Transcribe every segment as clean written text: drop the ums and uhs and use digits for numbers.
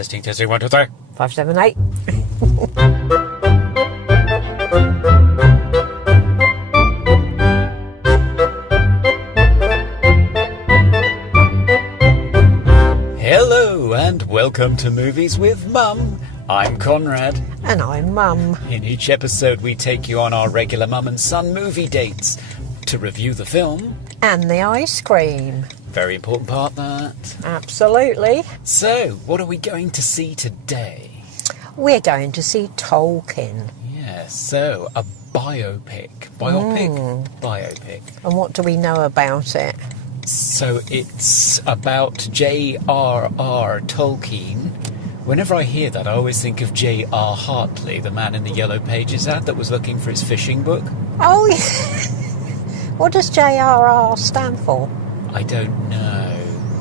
Testing, 1, 2, 3. 5, 7, 8. Hello and welcome to Movies with Mum. I'm Conrad. And I'm Mum. In each episode we take you on our regular mum and son movie dates to review the film. And the ice cream. Very important part, that. Absolutely. So, what are we going to see today? We're going to see Tolkien. Yes, so a biopic. Biopic? Biopic. And what do we know about it? So it's about J.R.R. Tolkien. Whenever I hear that, I always think of J.R. Hartley, the man in the Yellow Pages ad that was looking for his fishing book. Oh, yeah. What does J.R.R. stand for? I don't know.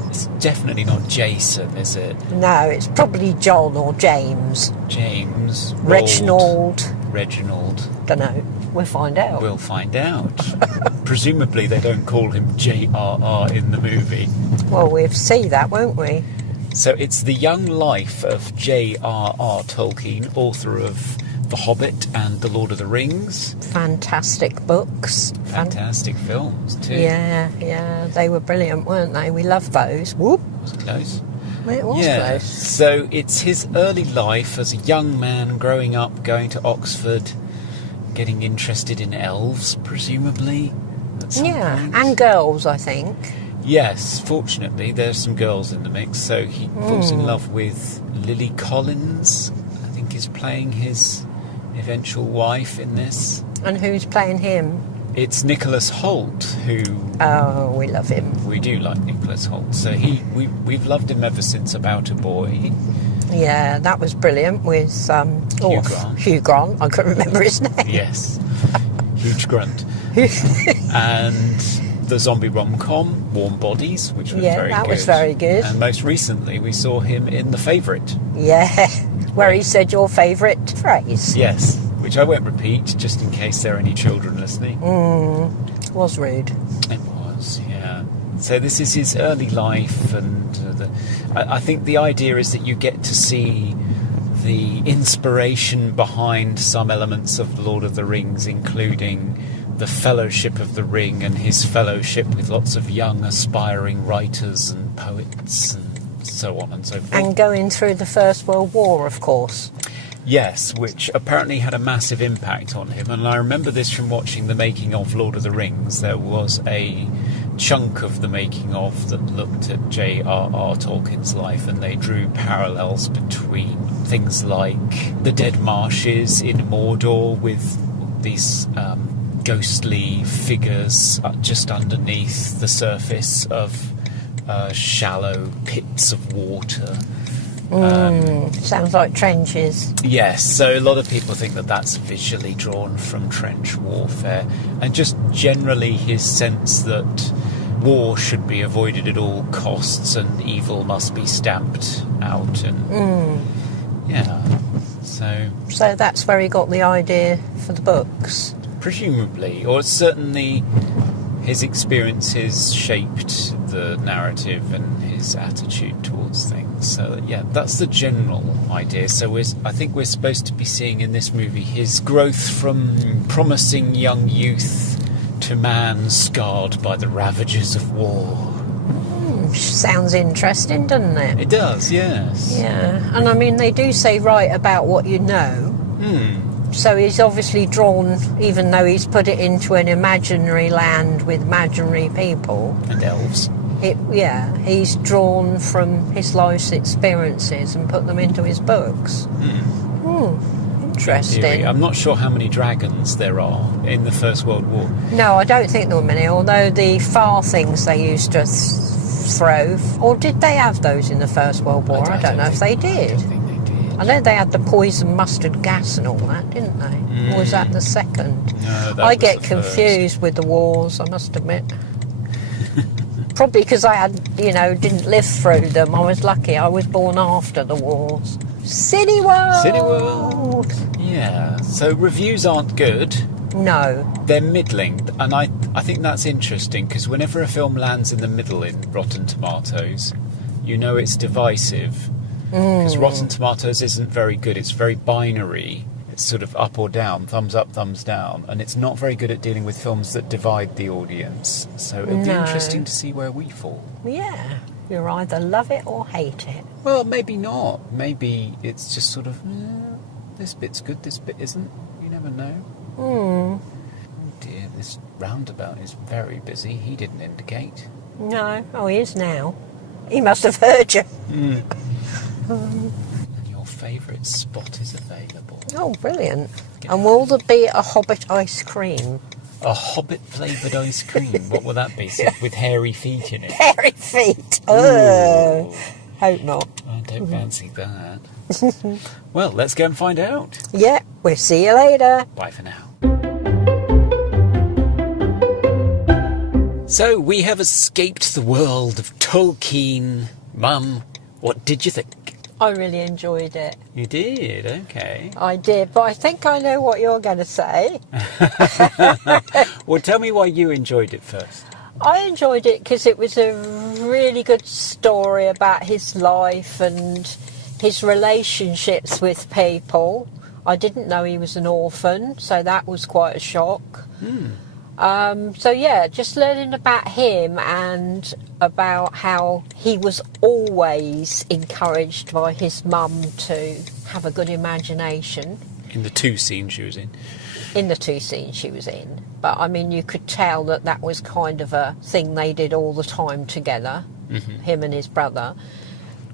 It's definitely not Jason, is it? No, it's probably John or James. James. Reginald. Reginald. Don't know. We'll find out. We'll find out. Presumably they don't call him J.R.R. in the movie. Well, we'll see that, won't we? So it's the young life of J.R.R. Tolkien, author of The Hobbit and The Lord of the Rings. Fantastic books. Fantastic films too. Yeah, they were brilliant, weren't they? We loved those. Whoop. It was close. It was close. So it's his early life as a young man growing up, going to Oxford, getting interested in elves, presumably. Yeah, point. and girls, I think. Yes, fortunately, there's some girls in the mix. So he falls in love with Lily Collins, I think is playing his eventual wife in this. And who's playing him? It's Nicholas Hoult, who... Oh, we love him. We do like Nicholas Hoult. So we've loved him ever since About a Boy. Yeah, that was brilliant with Hugh Grant. Hugh Grant. I couldn't remember his name. Yes, huge grunt. And the zombie rom-com, Warm Bodies, which was very good. Yeah, that was very good. And most recently, we saw him in The Favourite. Yeah, where he said your favourite phrase. Yes, which I won't repeat, just in case there are any children listening. Was rude. It was, yeah. So this is his early life, and I think the idea is that you get to see the inspiration behind some elements of The Lord of the Rings, including the Fellowship of the Ring and his fellowship with lots of young aspiring writers and poets and so on and so forth. And going through the First World War, of course. Yes, which apparently had a massive impact on him. And I remember this from watching the making of Lord of the Rings. There was a chunk of the making of that looked at J.R.R. Tolkien's life, and they drew parallels between things like the Dead Marshes in Mordor with these ghostly figures just underneath the surface of shallow pits of water. Sounds like trenches. Yes, so a lot of people think that that's visually drawn from trench warfare, and just generally his sense that war should be avoided at all costs and evil must be stamped out. And so that's where he got the idea for the books. Presumably, or certainly his experiences shaped the narrative and his attitude towards things. So yeah, that's the general idea. So I think we're supposed to be seeing in this movie his growth from promising young youth to man scarred by the ravages of war. Sounds interesting, doesn't it? It does, yes. Yeah, and I mean, they do say write about what you know. So he's obviously drawn, even though he's put it into an imaginary land with imaginary people. And elves. He's drawn from his life's experiences and put them into his books. Interesting. I'm not sure how many dragons there are in the First World War. No, I don't think there were many, although the far things they used to throw, or did they have those in the First World War? I don't know if they did. I don't think they did. I know they had the poison mustard gas and all that, didn't they? Or was that the second? No, that I was get the confused first. with the wars, I must admit. Probably because I didn't live through them. I was lucky. I was born after the wars. City World! City World! Yeah, so reviews aren't good. No. They're middling, and I think that's interesting, because whenever a film lands in the middle in Rotten Tomatoes, you know it's divisive. Because Rotten Tomatoes isn't very good. It's very binary. It's sort of up or down, thumbs up, thumbs down. And it's not very good at dealing with films that divide the audience. So it'll be interesting to see where we fall. Yeah. You either love it or hate it. Well, maybe not. Maybe it's just sort of, this bit's good, this bit isn't. You never know. Oh dear, this roundabout is very busy. He didn't indicate. No. Oh, he is now. He must have heard you. And your favourite spot is available. Oh, brilliant. And will there be a Hobbit ice cream? A Hobbit-flavoured ice cream. What will that be? With hairy feet in it? Hairy feet. Oh, hope not. I don't fancy that. Well, let's go and find out. Yeah, we'll see you later. Bye for now. So, we have escaped the world of Tolkien. Mum, what did you think? I really enjoyed it. You did? Okay. I did, but I think I know what you're going to say. Well, tell me why you enjoyed it first. I enjoyed it because it was a really good story about his life and his relationships with people. I didn't know he was an orphan, so that was quite a shock. So yeah, just learning about him and about how he was always encouraged by his mum to have a good imagination. In the 2 scenes she was in. In the 2 scenes she was in. But I mean, you could tell that that was kind of a thing they did all the time together, him and his brother.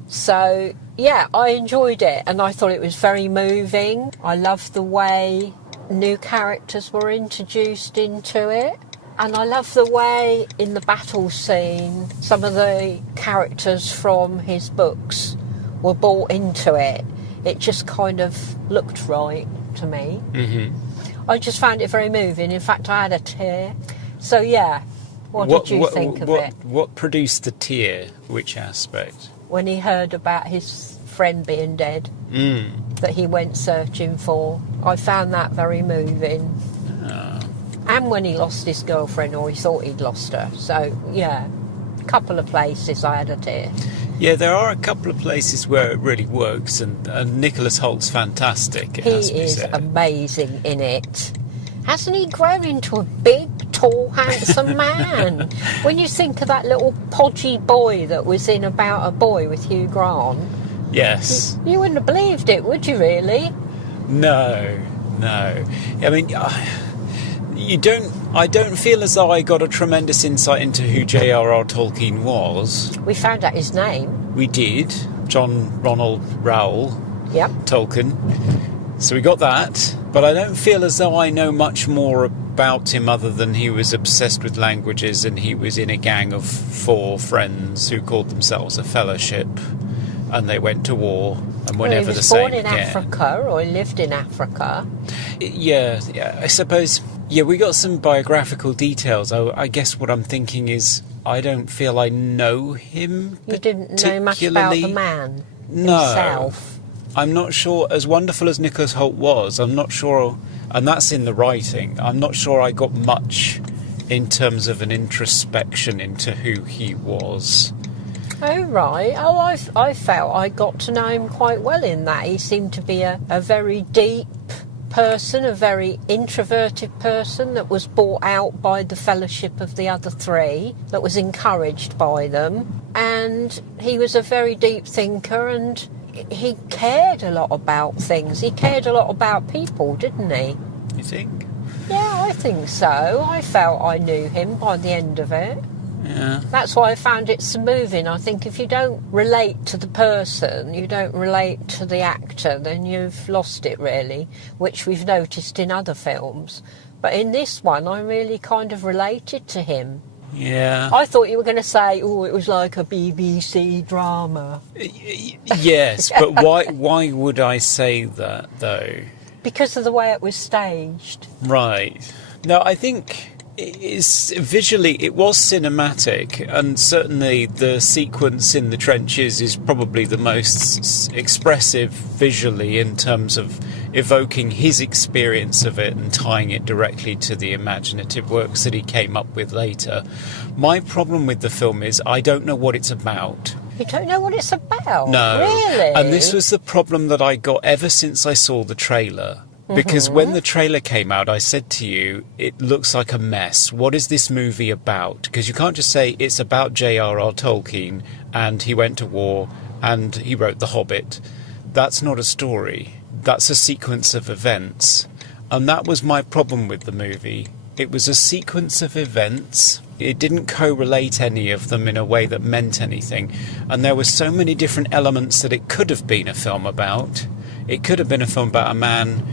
So yeah, I enjoyed it and I thought it was very moving. I loved the way new characters were introduced into it, and I love the way in the battle scene some of the characters from his books were brought into it. It just kind of looked right to me. I just found it very moving. In fact, I had a tear. So yeah, what did you think of it? What produced the tear? Which aspect? When he heard about his friend being dead, that he went searching for. I found that very moving. And when he lost his girlfriend, or he thought he'd lost her. So, yeah, a couple of places I had a tear. Yeah, there are a couple of places where it really works, and Nicholas Hoult's fantastic. He is amazing in it. Hasn't he grown into a big, tall, handsome man? When you think of that little podgy boy that was in About a Boy with Hugh Grant... Yes. You wouldn't have believed it, would you really? No. I mean, I don't feel as though I got a tremendous insight into who J.R.R. Tolkien was. We found out his name. We did. John Ronald Rowell. Yep. Tolkien. So we got that. But I don't feel as though I know much more about him other than he was obsessed with languages and he was in a gang of 4 friends who called themselves a fellowship. And they went to war, and were never the same again. He was born in Africa, or he lived in Africa. Yeah, I suppose. Yeah, we got some biographical details. I guess what I'm thinking is, I don't feel I know him. You didn't know much about the man himself. I'm not sure. As wonderful as Nicholas Hoult was, I'm not sure, and that's in the writing. I'm not sure I got much in terms of an introspection into who he was. Oh, right. Oh, I felt I got to know him quite well in that. He seemed to be a very deep person, a very introverted person that was brought out by the fellowship of the other 3, that was encouraged by them. And he was a very deep thinker, and he cared a lot about things. He cared a lot about people, didn't he? You think? Yeah, I think so. I felt I knew him by the end of it. Yeah. That's why I found it so moving. I think if you don't relate to the person, you don't relate to the actor, then you've lost it, really, which we've noticed in other films. But in this one, I really kind of related to him. Yeah. I thought you were going to say, oh, it was like a BBC drama. Yes, but why would I say that, though? Because of the way it was staged. Right. No, I think... Visually, it was cinematic, and certainly the sequence in the trenches is probably the most expressive visually in terms of evoking his experience of it and tying it directly to the imaginative works that he came up with later. My problem with the film is I don't know what it's about. You don't know what it's about? No. Really? And this was the problem that I got ever since I saw the trailer. Because when the trailer came out, I said to you, it looks like a mess. What is this movie about? Because you can't just say it's about J.R.R. Tolkien and he went to war and he wrote The Hobbit. That's not a story. That's a sequence of events. And that was my problem with the movie. It was a sequence of events. It didn't correlate any of them in a way that meant anything. And there were so many different elements that it could have been a film about. It could have been a film about a man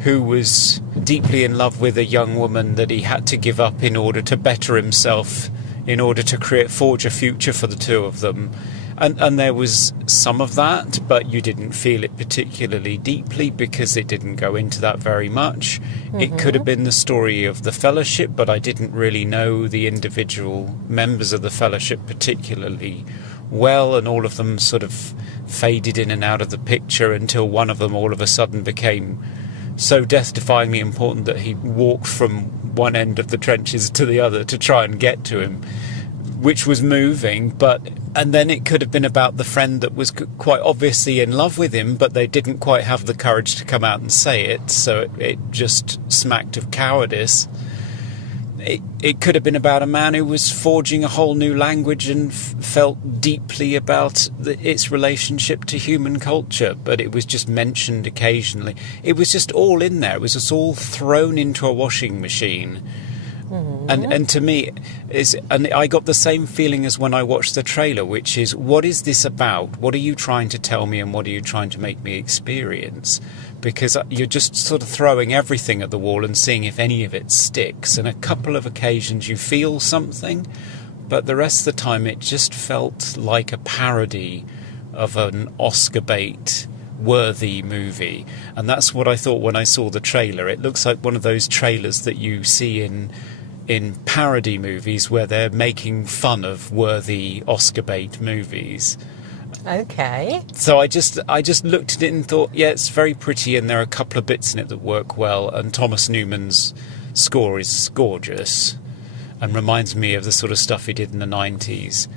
who was deeply in love with a young woman that he had to give up in order to better himself, in order to forge a future for the two of them. And there was some of that, but you didn't feel it particularly deeply because it didn't go into that very much. It could have been the story of the Fellowship, but I didn't really know the individual members of the Fellowship particularly well, and all of them sort of faded in and out of the picture until one of them all of a sudden became so death-defyingly important that he walked from one end of the trenches to the other to try and get to him, which was moving. And then it could have been about the friend that was quite obviously in love with him, but they didn't quite have the courage to come out and say it, so it just smacked of cowardice. It could have been about a man who was forging a whole new language and felt deeply about its relationship to human culture, but it was just mentioned occasionally. It was just all in there. It was just all thrown into a washing machine. And to me, and I got the same feeling as when I watched the trailer, which is, what is this about? What are you trying to tell me and what are you trying to make me experience? Because you're just sort of throwing everything at the wall and seeing if any of it sticks. And a couple of occasions you feel something, but the rest of the time it just felt like a parody of an Oscar bait worthy movie. And that's what I thought when I saw the trailer. It looks like one of those trailers that you see in parody movies where they're making fun of worthy Oscar bait movies. Okay. So I just looked at it and thought, yeah, it's very pretty and there are a couple of bits in it that work well, and Thomas Newman's score is gorgeous and reminds me of the sort of stuff he did in the 90s.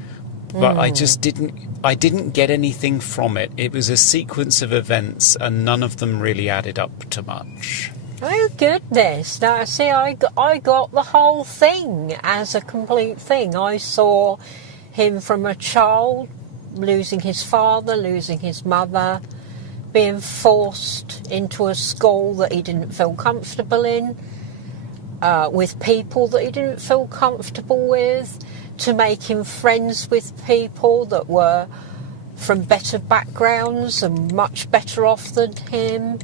But I just didn't get anything from it. It was a sequence of events and none of them really added up to much. Oh, goodness. Now, see, I got the whole thing as a complete thing. I saw him from a child, losing his father, losing his mother, being forced into a school that he didn't feel comfortable in, with people that he didn't feel comfortable with, to making friends with people that were from better backgrounds and much better off than him,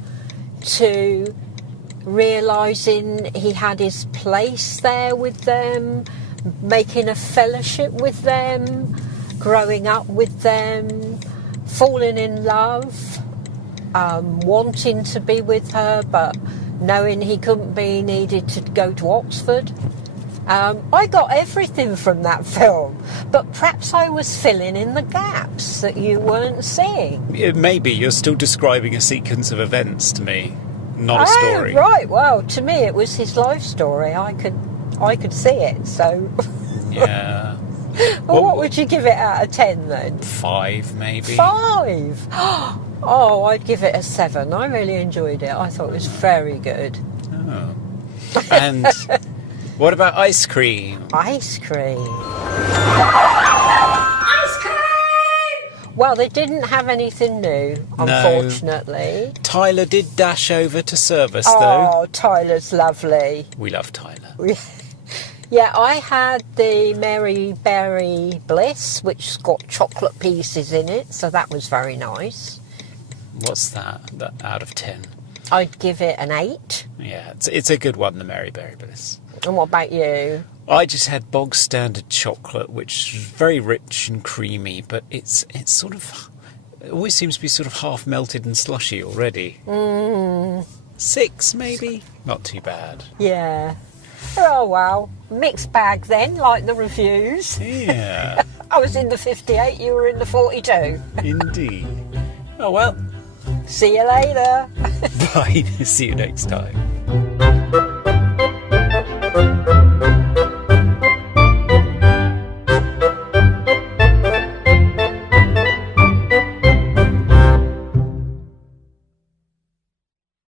to realising he had his place there with them, making a fellowship with them, growing up with them, falling in love, wanting to be with her but knowing he couldn't be, needed to go to Oxford. I got everything from that film, but perhaps I was filling in the gaps that you weren't seeing. Maybe you're still describing a sequence of events to me, not a story. Oh, right. Well, to me it was his life story. I could see it, so... Yeah. Well, what would you give it out of 10 then? 5, maybe. 5? Oh, I'd give it a 7. I really enjoyed it. I thought it was very good. Oh. And what about ice cream? Ice cream. Ice cream! Well, they didn't have anything new, unfortunately. No. Tyler did dash over to serve us, though. Oh, Tyler's lovely. We love Tyler. Yeah, I had the Mary Berry Bliss, which's got chocolate pieces in it, so that was very nice. What's that out of 10? I'd give it an 8. Yeah, it's a good one, the Mary Berry Bliss. And what about you? I just had bog standard chocolate, which is very rich and creamy, but it's sort of... It always seems to be sort of half melted and slushy already. 6, maybe? Not too bad. Yeah. Oh, well. Mixed bag then, like the reviews. Yeah. I was in the 58, you were in the 42. Indeed. Oh, well. See you later. Bye. See you next time.